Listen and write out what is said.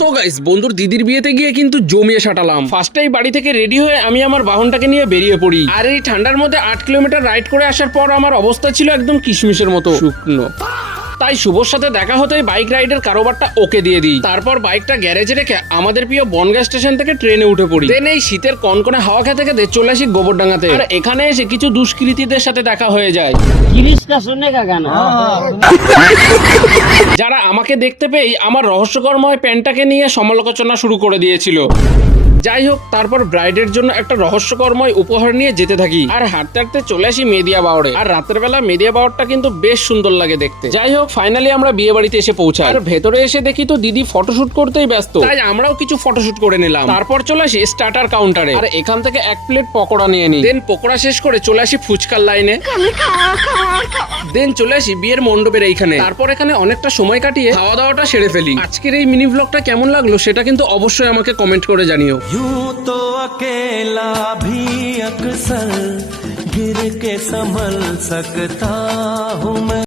তো গাইস, বন্ধুর দিদির বিয়েতে গিয়ে কিন্তু জমিয়ে সাটালাম। ফার্স্টেই বাড়ি থেকে রেডি হয়ে আমি আমার বাহনটাকে নিয়ে বেরিয়ে পড়ি। আর এই ঠান্ডার মধ্যে 8 কিলোমিটার রাইড করে আসার পর আমার অবস্থা ছিল একদম কিশমিশের মতো শুকনো। তাই শুভর সাথে দেখা হতেই বাইক রাইডের কারোবারটা ওকে দিয়ে দিই। তারপর বাইকটা গ্যারেজে রেখে আমাদের প্রিয় বনগাঁ স্টেশন থেকে ট্রেনে উঠে পড়ি। দেন এই শীতের কনকনে হাওয়া খেতে খেতে চলে আসি গোবরডাঙ্গাতে। আর এখানে এসে কিছু দুষ্কৃতীদের সাথে দেখা হয়ে যায়, যারা আমাকে দেখতে পেয়ে আমার রহস্যকরময় প্যান্টটাকে নিয়ে সমালোচনা শুরু করে দিয়েছিল। যাই হোক, তারপর ব্রাইডের জন্য একটা রহস্যকরময় উপহার নিয়ে যেতে থাকি। আর হাঁটতে হাঁটতে চলে আসি মেদিয়া বাওড়ে। আর রাতের বেলা মেদিয়া বাওড়টা কিন্তু বেশ সুন্দর লাগে দেখতে। যাই হোক, ফাইনালি আমরা বিয়ে বাড়িতে এসে পৌঁছাই। আর ভেতরে এসে দেখি তো দিদি ফটোশুট করতেই ব্যস্ত, তাই আমরাও কিছু ফটোশুট করে নিলাম। তারপর চলে আসি স্টার্টার কাউন্টারে। আর এখান থেকে 1 প্লেট পকোড়া নিয়ে নিই। দেন পকোড়া শেষ করে চলে আসি ফুচকার লাইনে। দেন চলে আসি বিয়ের মণ্ডপের এইখানে। তারপর এখানে অনেকটা সময় কাটিয়ে খাওয়া দাওয়াটা সেরে ফেলি। আজকের এই মিনি ব্লগটা কেমন লাগলো সেটা কিন্তু অবশ্যই আমাকে কমেন্ট করে জানিও। यूं तो अकेला भी अक्सर गिर के संभल सकता हूँ मैं।